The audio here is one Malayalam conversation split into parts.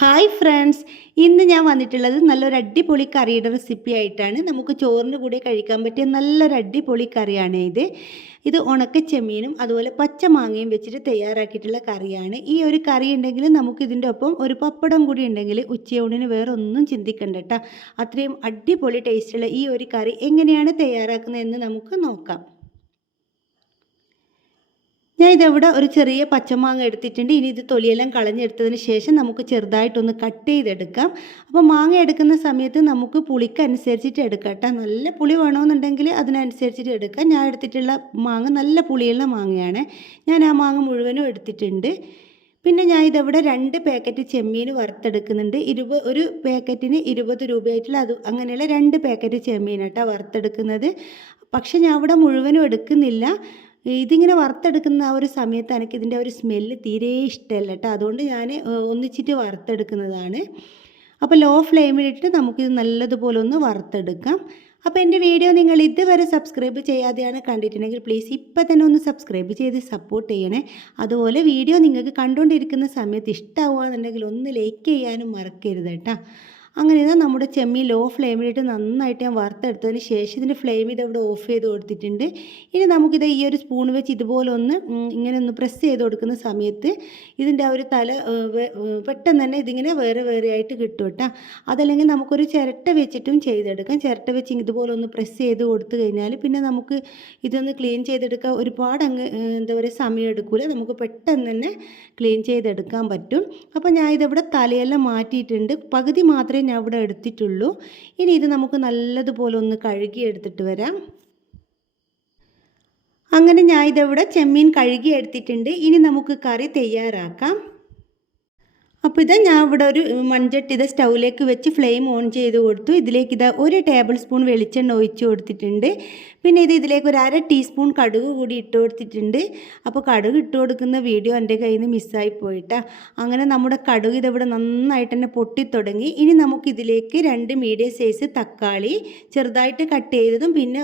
ഹായ് ഫ്രണ്ട്സ്, ഇന്ന് ഞാൻ വന്നിട്ടുള്ളത് നല്ലൊരു അടിപൊളി കറിയുടെ റെസിപ്പി ആയിട്ടാണ്. നമുക്ക് ചോറിന് കൂടെ കഴിക്കാൻ പറ്റിയ നല്ലൊരു അടിപൊളി കറിയാണ് ഇത് ഉണക്ക ചെമ്മീനും അതുപോലെ പച്ചമാങ്ങയും വെച്ചിട്ട് തയ്യാറാക്കിയിട്ടുള്ള കറിയാണ്. ഈ ഒരു കറി ഉണ്ടെങ്കിൽ നമുക്ക് ഇതിൻ്റെ ഒപ്പം ഒരു പപ്പടം കൂടി ഉണ്ടെങ്കിൽ ഉച്ചയൂണിന് വേറെ ഒന്നും ചിന്തിക്കണ്ട കേട്ടോ. അത്രയും അടിപൊളി ടേസ്റ്റുള്ള ഈ ഒരു കറി എങ്ങനെയാണ് തയ്യാറാക്കുന്നതെന്ന് നമുക്ക് നോക്കാം. ഞാൻ ഇതവിടെ ഒരു ചെറിയ പച്ചമാങ്ങ എടുത്തിട്ടുണ്ട്. ഇനി ഇത് തൊലിയെല്ലാം കളഞ്ഞെടുത്തതിന് ശേഷം നമുക്ക് ചെറുതായിട്ടൊന്ന് കട്ട് ചെയ്തെടുക്കാം. അപ്പോൾ മാങ്ങ എടുക്കുന്ന സമയത്ത് നമുക്ക് പുളിക്കനുസരിച്ചിട്ട് എടുക്കാം കേട്ടോ. നല്ല പുളി വേണമെന്നുണ്ടെങ്കിൽ അതിനനുസരിച്ചിട്ട് എടുക്കാം. ഞാൻ എടുത്തിട്ടുള്ള മാങ്ങ നല്ല പുളിയുള്ള മാങ്ങയാണ്. ഞാൻ ആ മാങ്ങ മുഴുവനും എടുത്തിട്ടുണ്ട്. പിന്നെ ഞാൻ ഇതവിടെ 2 പാക്കറ്റ് ചെമ്മീൻ വറുത്തെടുക്കുന്നുണ്ട്. ഒരു പാക്കറ്റിന് 20 രൂപയായിട്ടുള്ള അങ്ങനെയുള്ള 2 പാക്കറ്റ് ചെമ്മീൻ കേട്ടോ വറുത്തെടുക്കുന്നത്. പക്ഷെ ഞാൻ അവിടെ മുഴുവനും എടുക്കുന്നില്ല. ഇതിങ്ങനെ വറുത്തെടുക്കുന്ന ആ ഒരു സമയത്ത് എനിക്ക് ഇതിൻ്റെ ഒരു സ്മെല്ല് തീരെ ഇഷ്ടമല്ല കേട്ടോ. അതുകൊണ്ട് ഞാൻ ഒന്നിച്ചിട്ട് വറുത്തെടുക്കുന്നതാണ്. അപ്പോൾ ലോ ഫ്ലെയിമിലിട്ട് നമുക്കിത് നല്ലതുപോലെ ഒന്ന് വറുത്തെടുക്കാം. അപ്പോൾ എൻ്റെ വീഡിയോ നിങ്ങൾ ഇതുവരെ സബ്സ്ക്രൈബ് ചെയ്യാതെയാണ് കണ്ടിട്ടുണ്ടെങ്കിൽ പ്ലീസ് ഇപ്പം തന്നെ ഒന്ന് സബ്സ്ക്രൈബ് ചെയ്ത് സപ്പോർട്ട് ചെയ്യണേ. അതുപോലെ വീഡിയോ നിങ്ങൾക്ക് കണ്ടുകൊണ്ടിരിക്കുന്ന സമയത്ത് ഇഷ്ടമാവുകയെന്നുണ്ടെങ്കിൽ ഒന്ന് ലൈക്ക് ചെയ്യാനും മറക്കരുത് കേട്ടോ. അങ്ങനെ ഇതാ നമ്മുടെ ചെമ്മീൻ ലോ ഫ്ലെയിമിലിട്ട് നന്നായിട്ട് ഞാൻ വറുത്തെടുത്തതിന് ശേഷം ഇതിൻ്റെ ഫ്ലെയിം ഇതവിടെ ഓഫ് ചെയ്ത് കൊടുത്തിട്ടുണ്ട്. ഇനി നമുക്കിത് ഈ ഒരു സ്പൂൺ വെച്ച് ഇതുപോലെ ഒന്ന് ഇങ്ങനെ ഒന്ന് പ്രസ് ചെയ്ത് കൊടുക്കുന്ന സമയത്ത് ഇതിൻ്റെ ആ ഒരു തല പെട്ടെന്ന് തന്നെ ഇതിങ്ങനെ വേറെ വേറെ ആയിട്ട് കിട്ടും കേട്ടോ. അതല്ലെങ്കിൽ നമുക്കൊരു ചിരട്ട വെച്ചിട്ടും ചെയ്തെടുക്കാം. ചിരട്ട വെച്ച് ഇതുപോലെ ഒന്ന് പ്രസ് ചെയ്ത് കൊടുത്തു കഴിഞ്ഞാൽ പിന്നെ നമുക്ക് ഇതൊന്ന് ക്ലീൻ ചെയ്തെടുക്കാൻ ഒരുപാട് എന്താ പറയുക സമയം എടുക്കില്ല. നമുക്ക് പെട്ടെന്ന് തന്നെ ക്ലീൻ ചെയ്തെടുക്കാൻ പറ്റും. അപ്പോൾ ഞാൻ ഇതിവിടെ തലയെല്ലാം മാറ്റിയിട്ടുണ്ട്. പകുതി മാത്രമേ ഞാൻ ഇവിടെ എടുത്തിട്ടുള്ളൂ. ഇനി ഇത് നമുക്ക് നല്ലതുപോലെ ഒന്ന് കഴുകി എടുത്തിട്ട് വരാം. അങ്ങനെ ഞാൻ ഇതിവിടെ ചെമ്മീൻ കഴുകി എടുത്തിട്ടുണ്ട്. ഇനി നമുക്ക് കറി തയ്യാറാക്കാം. അപ്പോൾ ഇത് ഞാൻ ഇവിടെ ഒരു മൺചട്ടി ഇത് സ്റ്റൗവിലേക്ക് വെച്ച് ഫ്ലെയിം ഓൺ ചെയ്ത് കൊടുത്തു. ഇതിലേക്ക് 1 ടേബിൾ സ്പൂൺ വെളിച്ചെണ്ണ ഒഴിച്ച് കൊടുത്തിട്ടുണ്ട്. പിന്നെ ഇതിലേക്ക് ഒരു 1/2 ടീസ്പൂൺ കടുക് കൂടി ഇട്ട് കൊടുത്തിട്ടുണ്ട്. അപ്പോൾ കടുക് ഇട്ട് കൊടുക്കുന്ന വീഡിയോ എൻ്റെ കയ്യിൽ നിന്ന് മിസ്സായി പോയിട്ടാ. അങ്ങനെ നമ്മുടെ കടുക് ഇതിവിടെ നന്നായിട്ട് തന്നെ പൊട്ടിത്തുടങ്ങി. ഇനി നമുക്കിതിലേക്ക് 2 മീഡിയം സൈസ് തക്കാളി ചെറുതായിട്ട് കട്ട് ചെയ്തതും പിന്നെ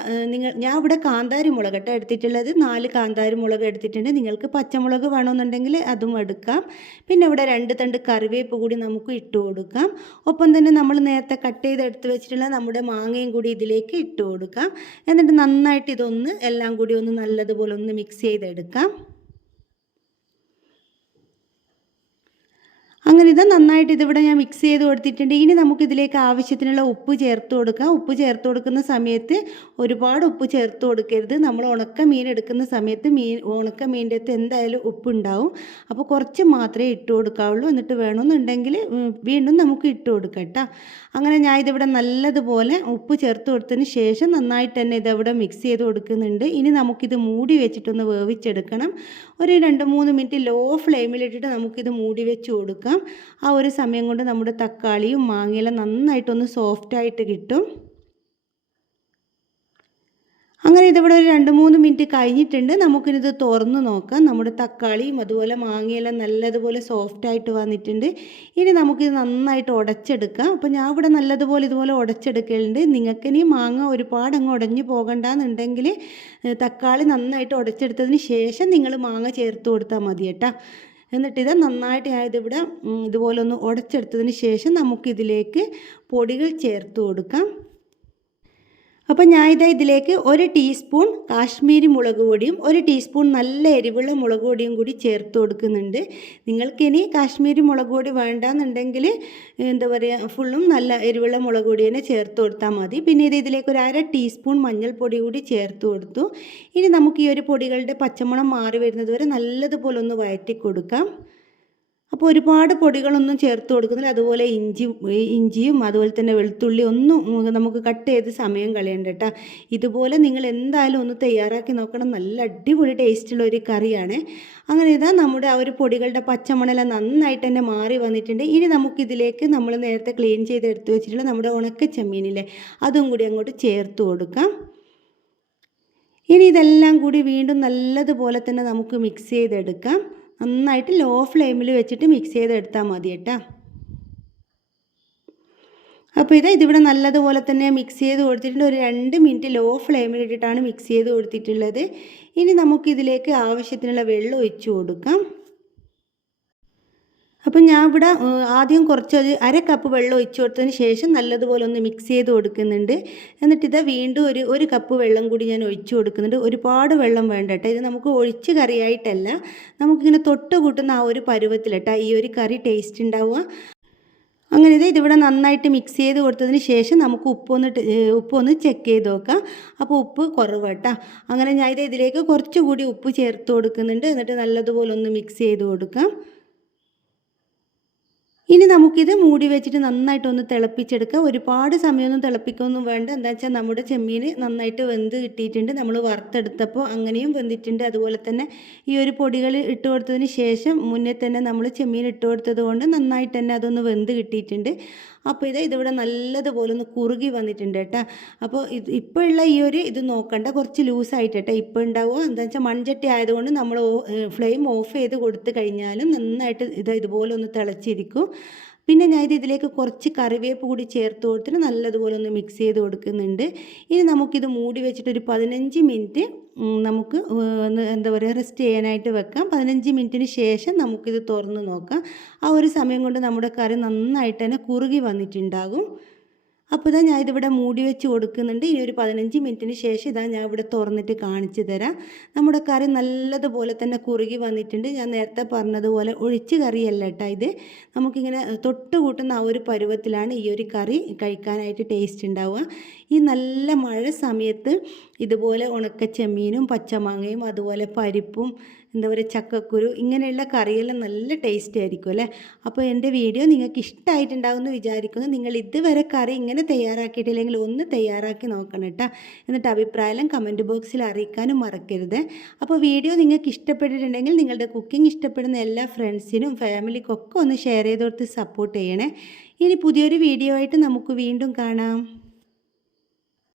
ഞാൻ ഇവിടെ കാന്താരി മുളക് കേട്ടോ എടുത്തിട്ടുള്ളത്. 4 കാന്താരി മുളക് എടുത്തിട്ടുണ്ട്. നിങ്ങൾക്ക് പച്ചമുളക് വേണമെന്നുണ്ടെങ്കിൽ അതും എടുക്കാം. പിന്നെ ഇവിടെ 2 തണ്ട് കറിവേപ്പ് കൂടി നമുക്ക് ഇട്ട് കൊടുക്കാം. ഒപ്പം തന്നെ നമ്മൾ നേരത്തെ കട്ട് ചെയ്ത് എടുത്ത് വെച്ചിട്ടുള്ള നമ്മുടെ മാങ്ങയും കൂടി ഇതിലേക്ക് ഇട്ട് കൊടുക്കാം. എന്നിട്ട് നന്നായിട്ട് ഇതൊന്ന് എല്ലാം കൂടി ഒന്ന് നല്ലതുപോലെ ഒന്ന് മിക്സ് ചെയ്തെടുക്കാം. അങ്ങനെ ഇത് നന്നായിട്ട് ഇതിവിടെ ഞാൻ മിക്സ് ചെയ്ത് കൊടുത്തിട്ടുണ്ട്. ഇനി നമുക്കിതിലേക്ക് ആവശ്യത്തിനുള്ള ഉപ്പ് ചേർത്ത് കൊടുക്കാം. ഉപ്പ് ചേർത്ത് കൊടുക്കുന്ന സമയത്ത് ഒരുപാട് ഉപ്പ് ചേർത്ത് കൊടുക്കരുത്. നമ്മൾ ഉണക്ക മീൻ എടുക്കുന്ന സമയത്ത് ഉണക്ക മീനിൻ്റെ അകത്ത് എന്തായാലും ഉപ്പുണ്ടാവും. അപ്പോൾ കുറച്ച് മാത്രമേ ഇട്ട് കൊടുക്കാവുള്ളൂ. എന്നിട്ട് വേണമെന്നുണ്ടെങ്കിൽ വീണ്ടും നമുക്ക് ഇട്ട് കൊടുക്കാം കേട്ടോ. അങ്ങനെ ഞാൻ ഇതിവിടെ നല്ലതുപോലെ ഉപ്പ് ചേർത്ത് കൊടുത്തതിന് ശേഷം നന്നായിട്ട് തന്നെ ഇതവിടെ മിക്സ് ചെയ്ത് കൊടുക്കുന്നുണ്ട്. ഇനി നമുക്കിത് മൂടി വെച്ചിട്ടൊന്ന് വേവിച്ചെടുക്കണം. ഒരു 2-3 മിനിറ്റ് ലോ ഫ്ലെയിമിലിട്ടിട്ട് നമുക്കിത് മൂടി വെച്ച് കൊടുക്കാം. ആ ഒരു സമയം കൊണ്ട് നമ്മുടെ തക്കാളിയും മാങ്ങയെല്ലാം നന്നായിട്ടൊന്ന് സോഫ്റ്റായിട്ട് കിട്ടും. അങ്ങനെ ഇതിവിടെ ഒരു 2-3 മിനിറ്റ് കഴിഞ്ഞിട്ടുണ്ട്. നമുക്കിത് തുറന്ന് നോക്കാം. നമ്മുടെ തക്കാളിയും അതുപോലെ മാങ്ങയെല്ലാം നല്ലതുപോലെ സോഫ്റ്റായിട്ട് വന്നിട്ടുണ്ട്. ഇനി നമുക്കിത് നന്നായിട്ട് ഉടച്ചെടുക്കാം. അപ്പോൾ ഞാൻ ഇവിടെ നല്ലതുപോലെ ഇതുപോലെ ഉടച്ചെടുക്കലുണ്ട്. നിങ്ങൾക്കിനി മാങ്ങ ഒരുപാട് അങ്ങ് ഉടഞ്ഞു പോകണ്ടെന്നുണ്ടെങ്കിൽ തക്കാളി നന്നായിട്ട് ഉടച്ചെടുത്തതിന് ശേഷം നിങ്ങൾ മാങ്ങ ചേർത്ത് കൊടുത്താൽ മതി കേട്ടോ. എന്നിട്ടിത് നന്നായിട്ട് ഞാൻ ഇതിവിടെ ഇതുപോലെ ഒന്ന് ഉടച്ചെടുത്തതിന് ശേഷം നമുക്കിതിലേക്ക് പൊടികൾ ചേർത്ത് കൊടുക്കാം. അപ്പോൾ ഞാൻ ഇതിലേക്ക് 1 ടീസ്പൂൺ കാശ്മീരി മുളക് പൊടിയും 1 ടീസ്പൂൺ നല്ല എരിവുള്ള മുളക് പൊടിയും കൂടി ചേർത്ത് കൊടുക്കുന്നുണ്ട്. നിങ്ങൾക്കിനി കാശ്മീരി മുളക് പൊടി വേണ്ടാന്നുണ്ടെങ്കിൽ എന്താ പറയുക ഫുള്ളും നല്ല എരിവുള്ള മുളക് പൊടി തന്നെ ചേർത്ത് കൊടുത്താൽ മതി. പിന്നെ ഇതിലേക്ക് ഒരു 1/2 ടീസ്പൂൺ മഞ്ഞൾപ്പൊടി കൂടി ചേർത്ത് കൊടുത്തു. ഇനി നമുക്ക് ഈ ഒരു പൊടികളുടെ പച്ചമണം മാറി വരുന്നത് വരെ നല്ലതുപോലെ ഒന്ന് വഴറ്റി കൊടുക്കാം. അപ്പോൾ ഒരുപാട് പൊടികളൊന്നും ചേർത്ത് കൊടുക്കുന്നില്ല. അതുപോലെ ഇഞ്ചിയും അതുപോലെ തന്നെ വെളുത്തുള്ളി ഒന്നും നമുക്ക് കട്ട് ചെയ്ത് സമയം കളയണ്ട കേട്ടോ. ഇതുപോലെ നിങ്ങൾ എന്തായാലും ഒന്ന് തയ്യാറാക്കി നോക്കണം. നല്ല അടിപൊളി ടേസ്റ്റുള്ള ഒരു കറിയാണ്. അങ്ങനെ ഇതാ നമ്മുടെ ആ ഒരു പൊടികളുടെ പച്ചമണെല്ലാം നന്നായിട്ട് തന്നെ മാറി വന്നിട്ടുണ്ട്. ഇനി നമുക്കിതിലേക്ക് നമ്മൾ നേരത്തെ ക്ലീൻ ചെയ്ത് എടുത്ത് വെച്ചിട്ടുള്ള നമ്മുടെ ഉണക്ക ചെമ്മീനില്ലേ അതും കൂടി അങ്ങോട്ട് ചേർത്ത് കൊടുക്കാം. ഇനി ഇതെല്ലാം കൂടി വീണ്ടും നല്ലതുപോലെ തന്നെ നമുക്ക് മിക്സ് ചെയ്തെടുക്കാം. നന്നായിട്ട് ലോ ഫ്ലെയിമിൽ വെച്ചിട്ട് മിക്സ് ചെയ്തെടുത്താൽ മതി കേട്ടോ. അപ്പോൾ ഇതിവിടെ നല്ലതുപോലെ തന്നെ മിക്സ് ചെയ്ത് കൊടുത്തിട്ടുണ്ട്. ഒരു 2 മിനിറ്റ് ലോ ഫ്ലെയിമിലിട്ടിട്ടാണ് മിക്സ് ചെയ്ത് കൊടുത്തിട്ടുള്ളത്. ഇനി നമുക്കിതിലേക്ക് ആവശ്യത്തിനുള്ള വെള്ളം ഒഴിച്ച് കൊടുക്കാം. അപ്പം ഞാൻ ഇവിടെ ആദ്യം കുറച്ചൊരു അര കപ്പ് വെള്ളം ഒഴിച്ച് കൊടുത്തതിന് ശേഷം നല്ലതുപോലെ ഒന്ന് മിക്സ് ചെയ്ത് കൊടുക്കുന്നുണ്ട്. എന്നിട്ടിത് വീണ്ടും ഒരു കപ്പ് വെള്ളം കൂടി ഞാൻ ഒഴിച്ച് കൊടുക്കുന്നുണ്ട്. ഒരുപാട് വെള്ളം വേണ്ട കേട്ടോ. ഇത് നമുക്ക് ഒഴിച്ച് കറിയായിട്ടല്ല, നമുക്കിങ്ങനെ തൊട്ട് കൂട്ടുന്ന ആ ഒരു പരുവത്തിൽ കേട്ടോ ഈ ഒരു കറി ടേസ്റ്റ് ഉണ്ടാവുക. അങ്ങനെ ഇതിവിടെ നന്നായിട്ട് മിക്സ് ചെയ്ത് കൊടുത്തതിന് ശേഷം നമുക്ക് ഉപ്പൊന്ന് ചെക്ക് ചെയ്ത് നോക്കാം. അപ്പോൾ ഉപ്പ് കുറവ് കേട്ടോ. അങ്ങനെ ഞാൻ ഇതിലേക്ക് കുറച്ചുകൂടി ഉപ്പ് ചേർത്ത് കൊടുക്കുന്നുണ്ട്. എന്നിട്ട് നല്ലതുപോലെ ഒന്ന് മിക്സ് ചെയ്ത് കൊടുക്കാം. ഇനി നമുക്കിത് മൂടി വെച്ചിട്ട് നന്നായിട്ടൊന്ന് തിളപ്പിച്ചെടുക്കാം. ഒരുപാട് സമയമൊന്നും തിളപ്പിക്കുകയൊന്നും വേണ്ട. എന്താ വെച്ചാൽ നമ്മുടെ ചെമ്മീൻ നന്നായിട്ട് വെന്ത് കിട്ടിയിട്ടുണ്ട്. നമ്മൾ വറുത്തെടുത്തപ്പോൾ അങ്ങനെയും വെന്തിട്ടുണ്ട്. അതുപോലെ തന്നെ ഈ ഒരു പൊടികൾ ഇട്ട് കൊടുത്തതിന് ശേഷം മുന്നേ തന്നെ നമ്മൾ ചെമ്മീൻ ഇട്ട് കൊടുത്തത് കൊണ്ട് നന്നായിട്ട് തന്നെ അതൊന്ന് വെന്ത് കിട്ടിയിട്ടുണ്ട്. അപ്പോൾ ഇതിവിടെ നല്ലതുപോലെ ഒന്ന് കുറുകി വന്നിട്ടുണ്ട് കേട്ടോ. അപ്പോൾ ഇപ്പോൾ ഉള്ള ഇത് നോക്കണ്ട, കുറച്ച് ലൂസായിട്ട് കേട്ടോ ഇപ്പോൾ ഉണ്ടാവുക. എന്താ വെച്ചാൽ മൺചട്ടി ആയതുകൊണ്ട് നമ്മൾ ഫ്ലെയിം ഓഫ് ചെയ്ത് കൊടുത്തു കഴിഞ്ഞാലും നന്നായിട്ട് ഇതുപോലെ ഒന്ന് തിളച്ചിരിക്കും. പിന്നെ ഞാൻ ഇതിലേക്ക് കുറച്ച് കറിവേപ്പ് കൂടി ചേർത്ത് കൊടുത്തിട്ട് നല്ലതുപോലെ ഒന്ന് മിക്സ് ചെയ്ത് കൊടുക്കുന്നുണ്ട്. ഇനി നമുക്കിത് മൂടി വെച്ചിട്ട് ഒരു 15 മിനിറ്റ് നമുക്ക് എന്താ പറയുക റെസ്റ്റ് ചെയ്യാനായിട്ട് വെക്കാം. 15 മിനിറ്റിന് ശേഷം നമുക്കിത് തുറന്ന് നോക്കാം. ആ ഒരു സമയം കൊണ്ട് നമ്മുടെ കറി നന്നായിട്ട് തന്നെ കുറുകി വന്നിട്ടുണ്ടാകും. അപ്പോൾ ഞാൻ ഇതിവിടെ മൂടി വെച്ച് കൊടുക്കുന്നുണ്ട്. ഇനി ഒരു 15 മിനിറ്റിന് ശേഷം ഞാൻ ഇവിടെ തുറന്നിട്ട് കാണിച്ചു തരാം. നമ്മുടെ കറി നല്ലതുപോലെ തന്നെ കുറുകി വന്നിട്ടുണ്ട്. ഞാൻ നേരത്തെ പറഞ്ഞതുപോലെ ഒഴിച്ച് കറിയല്ല കേട്ടോ ഇത്. നമുക്കിങ്ങനെ തൊട്ട് കൂട്ടുന്ന ആ ഒരു പരുവത്തിലാണ് ഈ ഒരു കറി കഴിക്കാനായിട്ട് ടേസ്റ്റ് ഉണ്ടാവുക. ഈ നല്ല മഴ സമയത്ത് ഇതുപോലെ ഉണക്കച്ചെമ്മീനും പച്ചമാങ്ങയും അതുപോലെ പരിപ്പും എന്താ പറയുക ചക്കക്കുരു ഇങ്ങനെയുള്ള കറിയെല്ലാം നല്ല ടേസ്റ്റ് ആയിരിക്കും അല്ലേ. അപ്പോൾ എൻ്റെ വീഡിയോ നിങ്ങൾക്ക് ഇഷ്ടമായിട്ടുണ്ടാകുമെന്ന് വിചാരിക്കുന്നു. നിങ്ങൾ ഇതുവരെ കറി ഇങ്ങനെ തയ്യാറാക്കിയിട്ടില്ലെങ്കിൽ ഒന്ന് തയ്യാറാക്കി നോക്കണം കേട്ടോ. എന്നിട്ട് അഭിപ്രായം കമൻറ്റ് ബോക്സിൽ അറിയിക്കാനും മറക്കരുത്. അപ്പോൾ വീഡിയോ നിങ്ങൾക്ക് ഇഷ്ടപ്പെട്ടിട്ടുണ്ടെങ്കിൽ നിങ്ങളുടെ കുക്കിംഗ് ഇഷ്ടപ്പെടുന്ന എല്ലാ ഫ്രണ്ട്സിനും ഫാമിലിക്കൊക്കെ ഒന്ന് ഷെയർ ചെയ്ത് കൊടുത്ത് സപ്പോർട്ട് ചെയ്യണേ. ഇനി പുതിയൊരു വീഡിയോ ആയിട്ട് നമുക്ക് വീണ്ടും കാണാം.